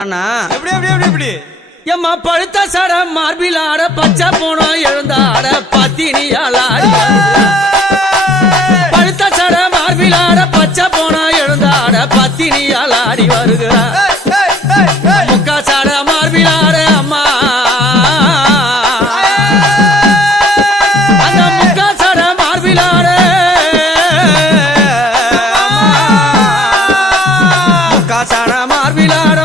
எப்படி எப்படி எப்படி எப்படி எம்மா பழுத்த சட மார்பில் ஆட பச்சை போனோம் எழுந்தாட பத்தினியாளாடி பழுத்த சட மார்பில் ஆட பச்சை போனோம் எழுந்தாட பத்தினியாளாடி வருகிறார் முக்கா சட மார்பில் ஆட அம்மா அந்த முக்கா சட மார்பில் ஆட முக்கா சட மார்பில் ஆட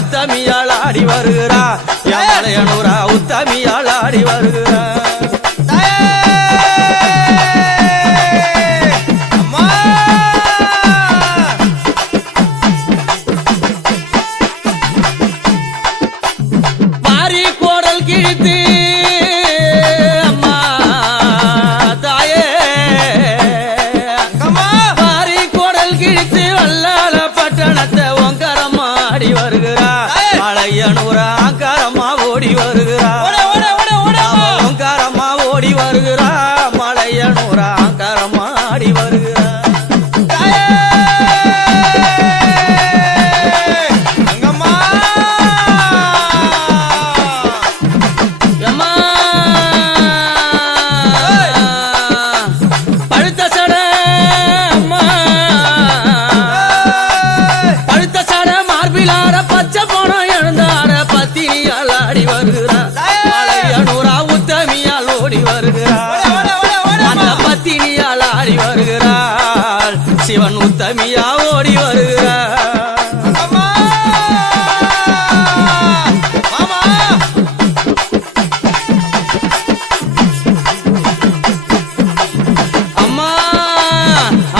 உத்தமியாளாடி வருகிறா யாழையனூரா உத்தமியாளாடி வருகிறா மாறி கோடல் கிழித்து அம்மா தாயே மாறி கோடல் கிழித்து வல்லால பட்டணத்தை ஒங்கரமாடி வருகிறா மலையனூரா அங்காரம்மா ஓடி வருகிறா ஓங்காரம்மா ஓடி வருகிறா மலையனூரா அங்காரம்மா ஆடி வருகிறா சிவன் உத்தமியா ஓடி வருகிறார் அம்மா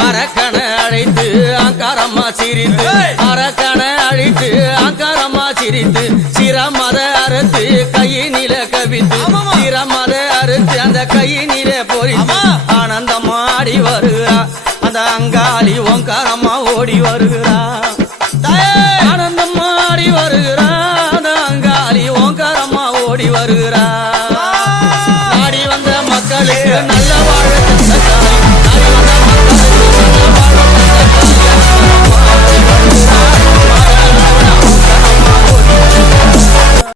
அரக்கனை அழைத்து அங்காரம்மா சிரித்து அரக்கனை அழைத்து அங்காரம்மா சிரித்து சிரமத அறுத்து கையினில கவித்து சிரமத அறுத்து அந்த கையினில பொறித்து ஆனந்தமாடி வருகிறார் அந்த அங்காளி ஓங்காரம்மா ஓடி வருகிறார்